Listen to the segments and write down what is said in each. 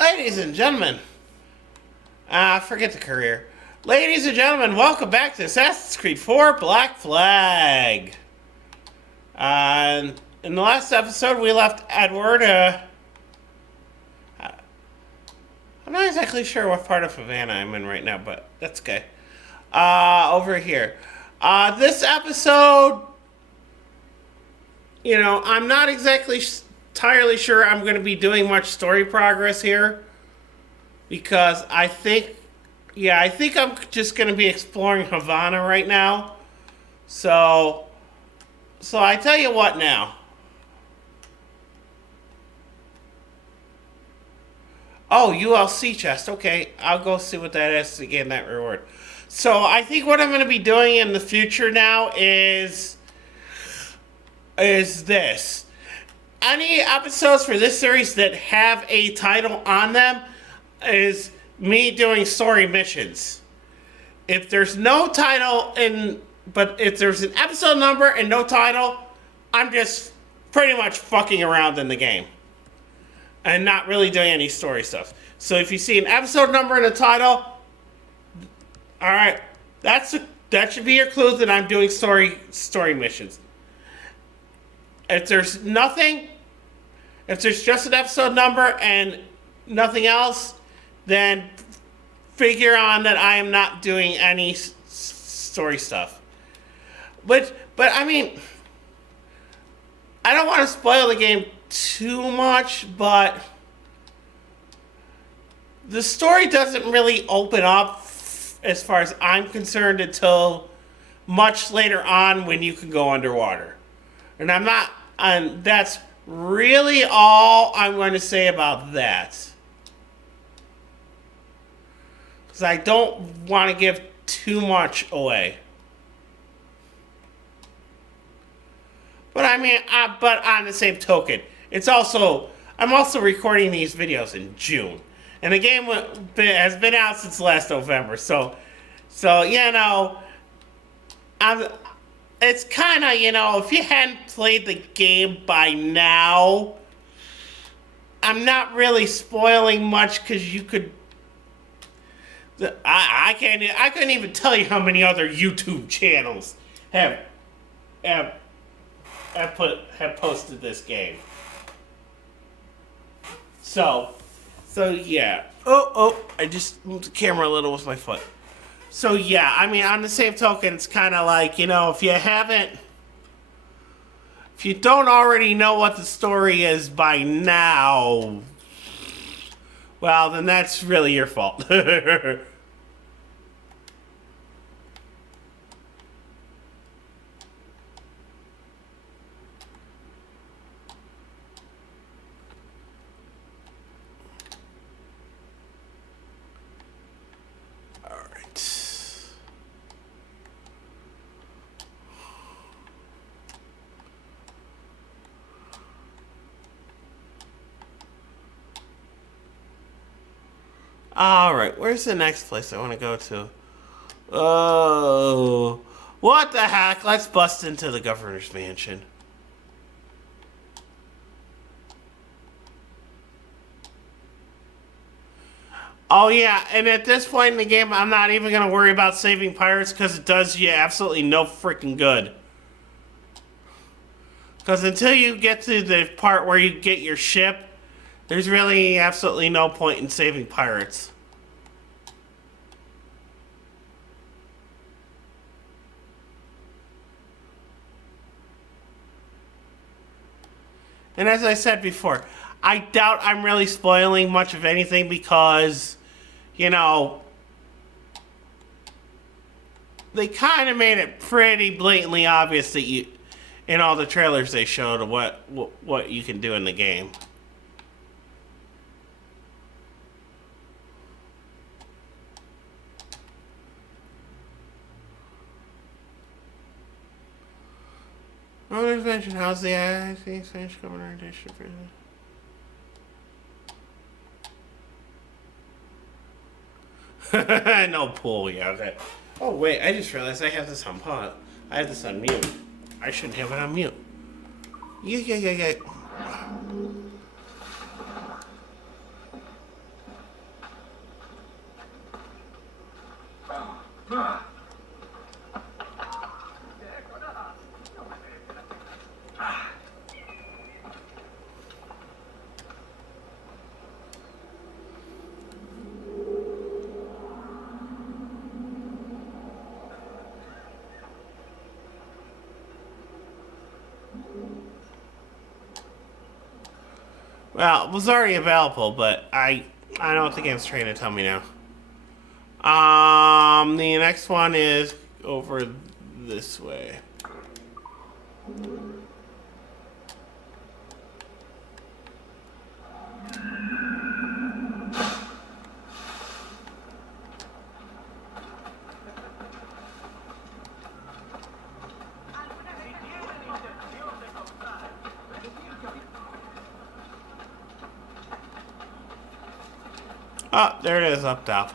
Ladies and gentlemen, forget the career. Ladies and gentlemen, welcome back to Assassin's Creed 4 Black Flag. In the last episode, we left Edward. I'm not exactly sure what part of Havana I'm in right now, but that's okay. Over here. This episode, I'm not exactly entirely sure I'm going to be doing much story progress here. Because I think I'm just going to be exploring Havana right now. So I tell you what now. Oh, ULC chest. Okay, I'll go see what that is to gain that reward. So I think what I'm going to be doing in the future now is this. Any episodes for this series that have a title on them is me doing story missions. If there's no title but if there's an episode number and no title, I'm just pretty much fucking around in the game and not really doing any story stuff. So if you see an episode number and a title, all right, that should be your clue that I'm doing story missions. If there's just an episode number and nothing else, then figure on that I am not doing any story stuff. But I mean, I don't want to spoil the game too much, but the story doesn't really open up, as far as I'm concerned, until much later on when you can go underwater. And that's really all I'm going to say about that. Because I don't want to give too much away. But I mean, but on the same token, I'm also recording these videos in June. And the game has been out since last November. So it's kind of, if you hadn't played the game by now, I'm not really spoiling much because you could. I couldn't even tell you how many other YouTube channels have posted this game. So yeah. I just moved the camera a little with my foot. So yeah, I mean, on the same token, it's kind of like, if you don't already know what the story is by now, well, then that's really your fault. Alright, where's the next place I want to go to? Oh, what the heck? Let's bust into the governor's mansion. Oh yeah, and at this point in the game, I'm not even going to worry about saving pirates because it does you absolutely no freaking good. Because until you get to the part where you get your ship, there's really absolutely no point in saving pirates. And as I said before, I doubt I'm really spoiling much of anything because, they kind of made it pretty blatantly obvious that in all the trailers they showed what you can do in the game. Owners mentioned how's the IC Spanish governor edition for no pool, yeah, okay. Oh wait, I just realized I have this on pause. I have this on mute. I shouldn't have it on mute. Yeah. Well, it was already available, but I don't think it's trying to tell me now. The next one is over this way. Oh, there it is up top.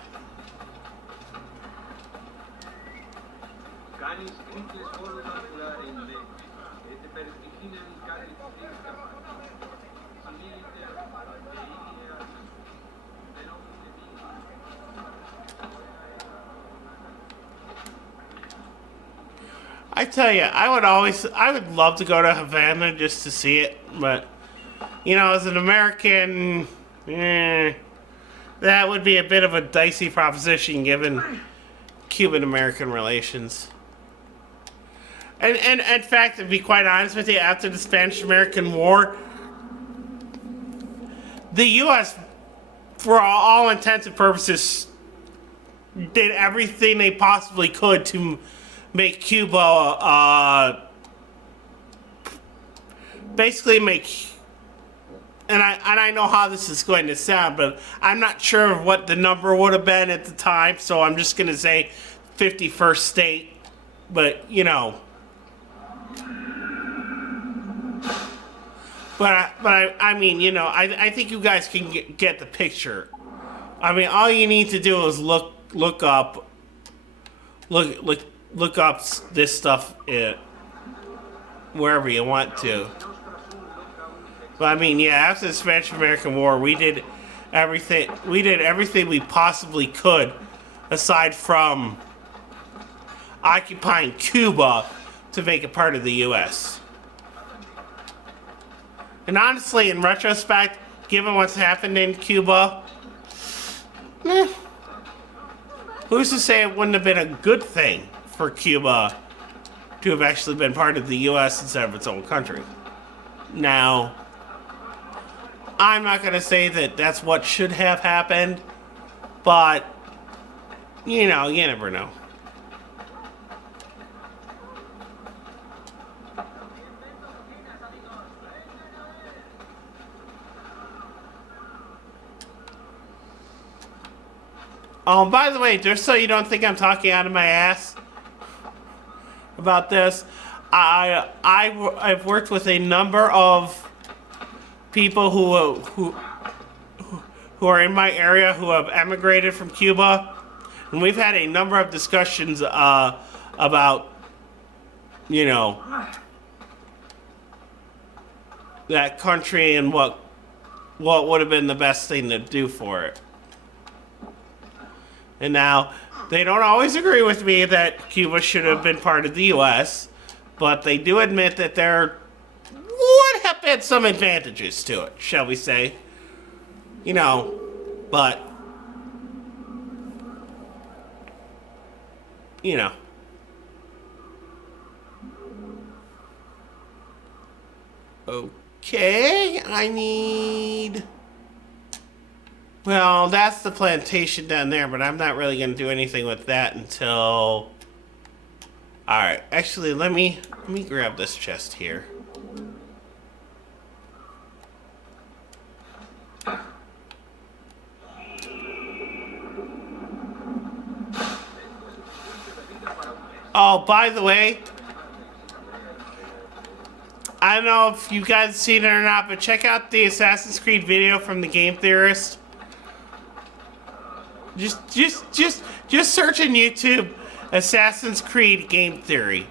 I tell you, I would love to go to Havana just to see it, but, you know, as an American, that would be a bit of a dicey proposition given Cuban-American relations. And in fact, to be quite honest with you, after the Spanish-American War, the U.S., for all intents and purposes, did everything they possibly could to make Cuba, basically make, and I know how this is going to sound, but I'm not sure of what the number would have been at the time, so I'm just going to say 51st state, but, you know. But I mean, you know, I think you guys can get the picture. I mean, all you need to do is look up this stuff wherever you want to. But I mean, yeah, after the Spanish-American War, we did everything we possibly could, aside from occupying Cuba, to make it part of the U.S. And honestly, in retrospect, given what's happened in Cuba, who's to say it wouldn't have been a good thing for Cuba to have actually been part of the U.S. instead of its own country? Now, I'm not going to say that that's what should have happened, but, you know, you never know. Oh, by the way, just so you don't think I'm talking out of my ass about this, I've worked with a number of people who are in my area who have emigrated from Cuba, and we've had a number of discussions about, you know, that country and what would have been the best thing to do for it. And now, they don't always agree with me that Cuba should have been part of the U.S., but they do admit that there would have been some advantages to it, shall we say. You know, but, you know. Okay, I need... Well, that's the plantation down there, but I'm not really going to do anything with that until... Alright, actually, let me grab this chest here. Oh, by the way, I don't know if you guys have seen it or not, but check out the Assassin's Creed video from the Game Theorist. Just search in YouTube Assassin's Creed Game Theory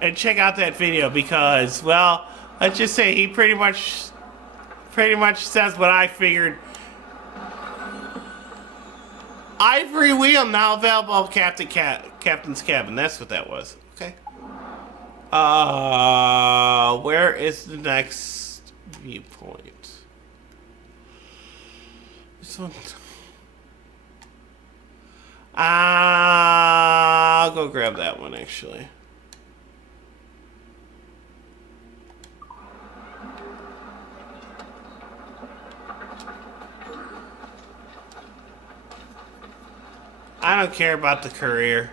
and check out that video because, well, let's just say he pretty much says what I figured. Ivory Wheel now available Captain's Cabin. That's what that was. Okay. Where is the next viewpoint? This one. I'll go grab that one, actually. I don't care about the career.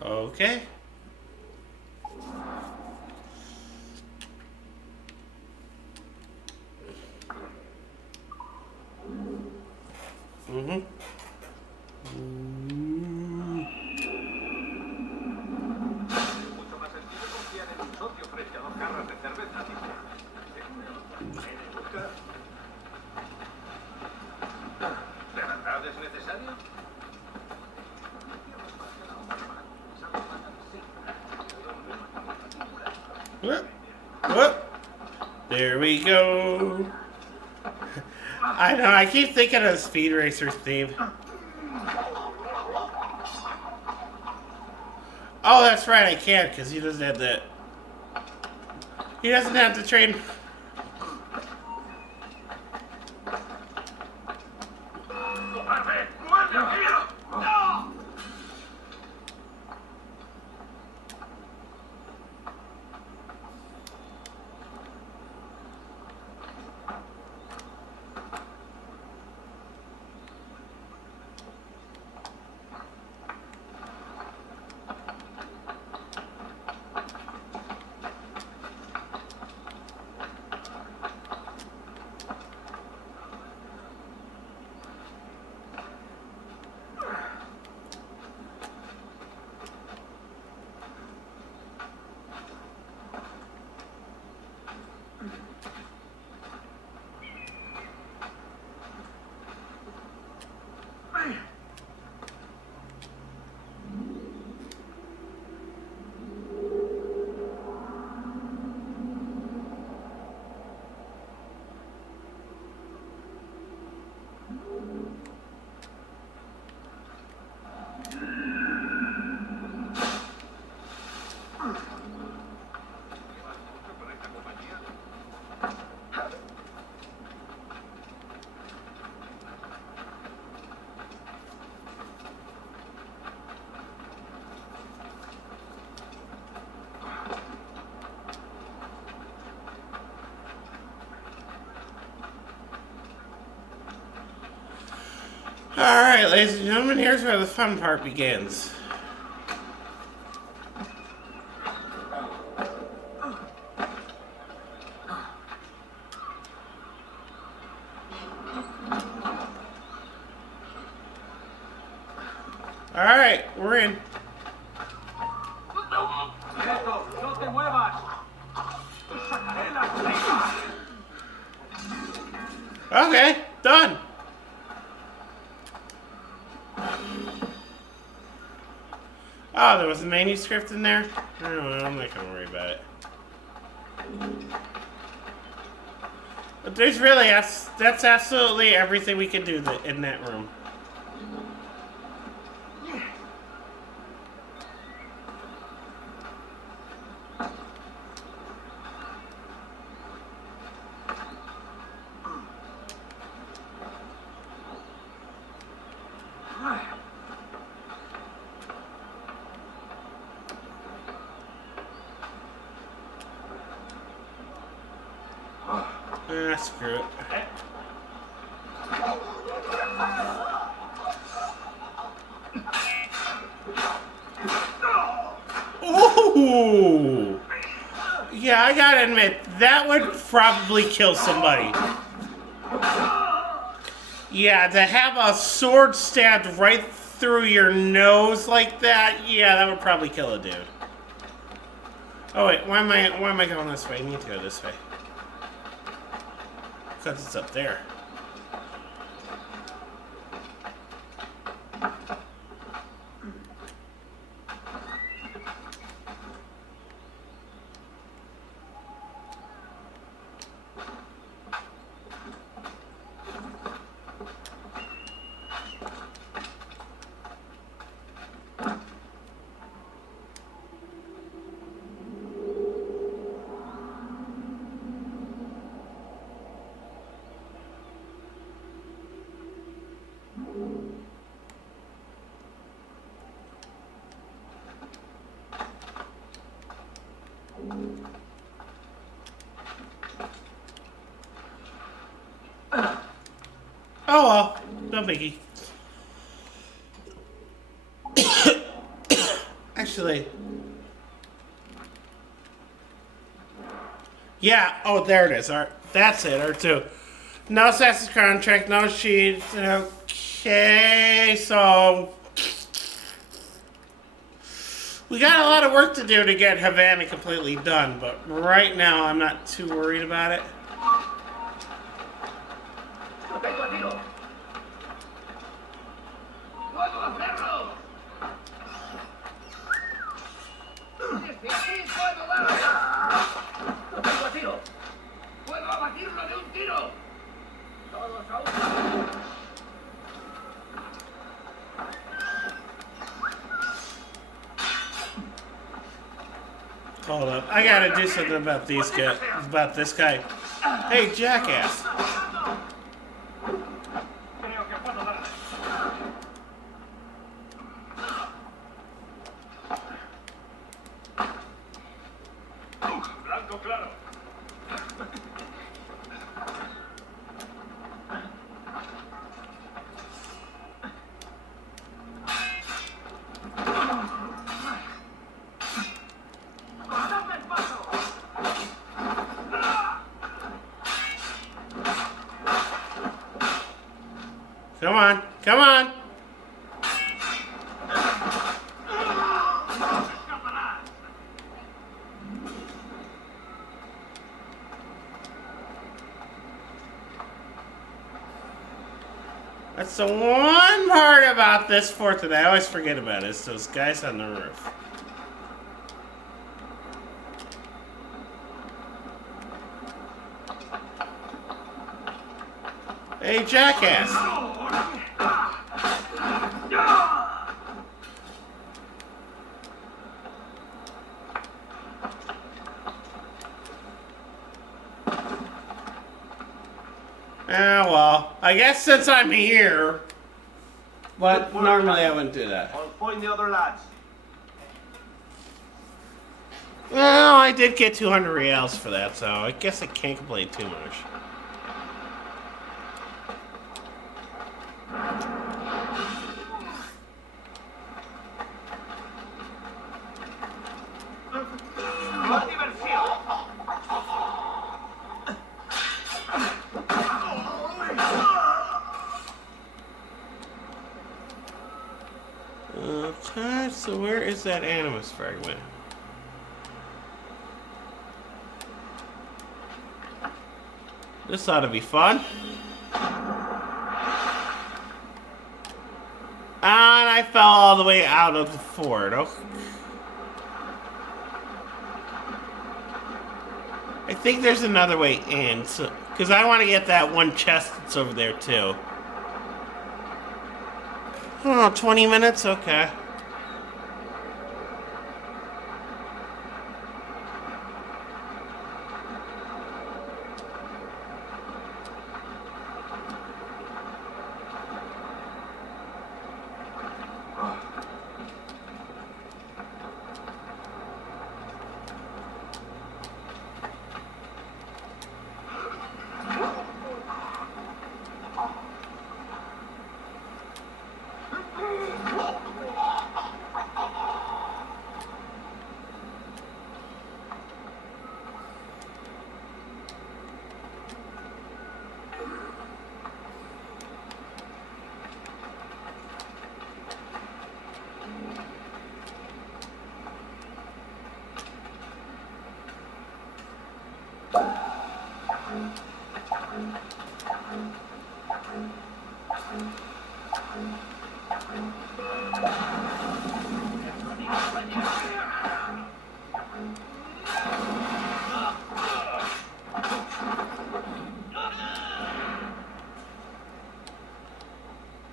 Okay. Mm-hmm. ¿De verdad es necesario? Whoop. Whoop. There we go. I know, I keep thinking of the Speed Racer theme. Oh, that's right, I can, because he doesn't have that. He doesn't have to train. Alright, ladies and gentlemen, here's where the fun part begins. Alright, we're in. ¡Quieto! ¡No te muevas! ¡Sacaré la tripa! Okay, done. Oh, there was a manuscript in there? Oh, well, I'm not gonna worry about it. But there's really, that's absolutely everything we can do in that room. Screw it. Ooh! Yeah, I gotta admit, that would probably kill somebody. Yeah, to have a sword stabbed right through your nose like that, yeah, that would probably kill a dude. Oh wait, why am I going this way? I need to go this way. Because it's up there. Oh well, no biggie. Actually, yeah. Oh, there it is. That's it. R2. No Assassin's contract. No sheets. Okay, so we got a lot of work to do to get Havana completely done. But right now, I'm not too worried about it. Hold up. I gotta do something about these guys. About this guy. Hey, jackass. Blanco claro. Come on. Come on. That's the one part about this fort that I always forget about is those guys on the roof. Hey, jackass. Ah, well, I guess since I'm here, but normally I wouldn't do that. On point the other lads. Well, I did get 200 reals for that, so I guess I can't complain too much. Okay, so where is that Animus fragment? This ought to be fun. And I fell all the way out of the fort. Oh. I think there's another way in, so because I want to get that one chest that's over there too. Oh, 20 minutes? Okay.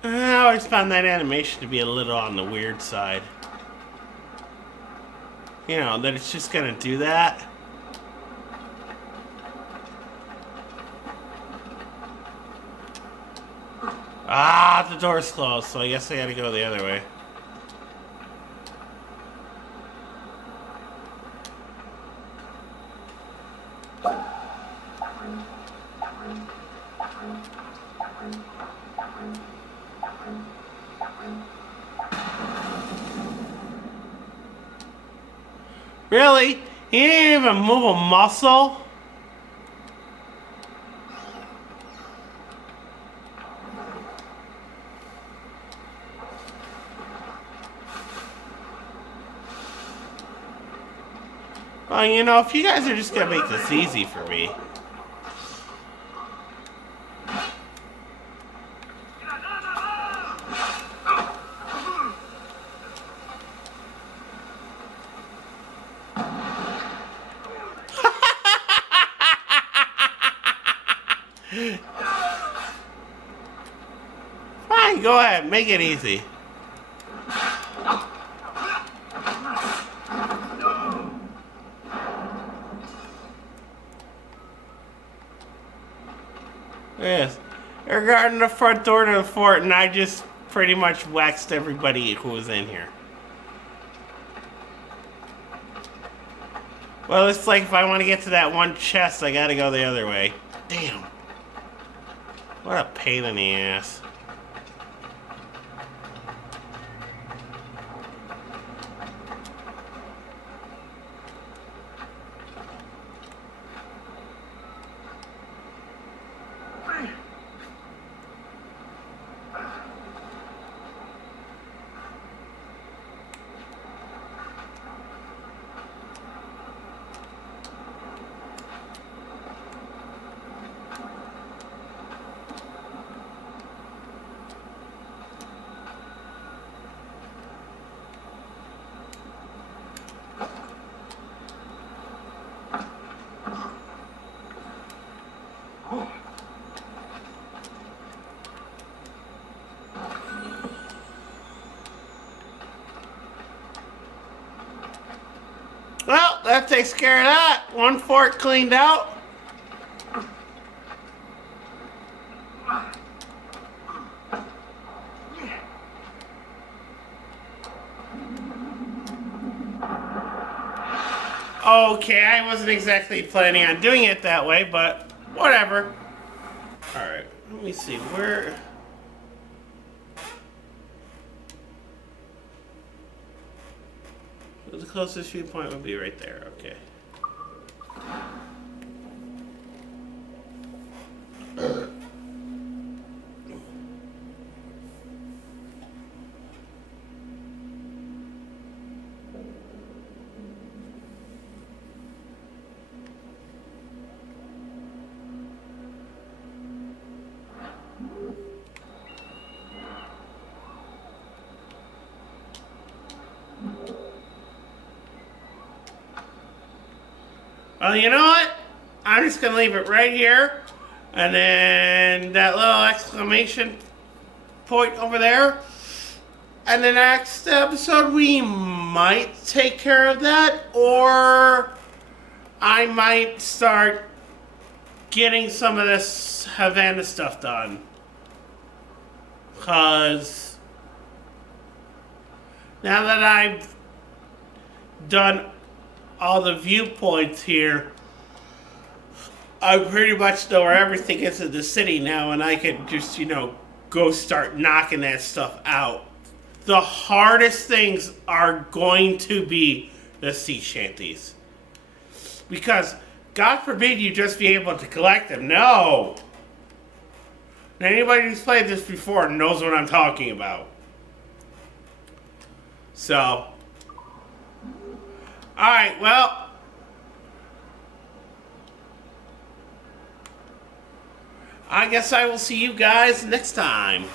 I always found that animation to be a little on the weird side. You know, that it's just gonna do that. Ah, the door's closed, so I guess I gotta go the other way. Really? He didn't even move a muscle? Well, you know, if you guys are just gonna make this easy for me. Fine, go ahead, make it easy. Yes. They're guarding the front door to the fort, and I just pretty much waxed everybody who was in here. Well, it's like if I want to get to that one chest, I gotta go the other way. Damn. What a pain in the ass. Well, that takes care of that. One fort cleaned out. Okay, I wasn't exactly planning on doing it that way, but whatever. Alright, let me see, where... The closest viewpoint would be right there, okay. You know what? I'm just gonna leave it right here. And then that little exclamation point over there. And the next episode, we might take care of that, or I might start getting some of this Havana stuff done. Because now that I've done all the viewpoints here, I pretty much know where everything is in the city now, and I can just, go start knocking that stuff out. The hardest things are going to be the sea shanties. Because, God forbid you just be able to collect them. No! Now, anybody who's played this before knows what I'm talking about. So, alright, well, I guess I will see you guys next time.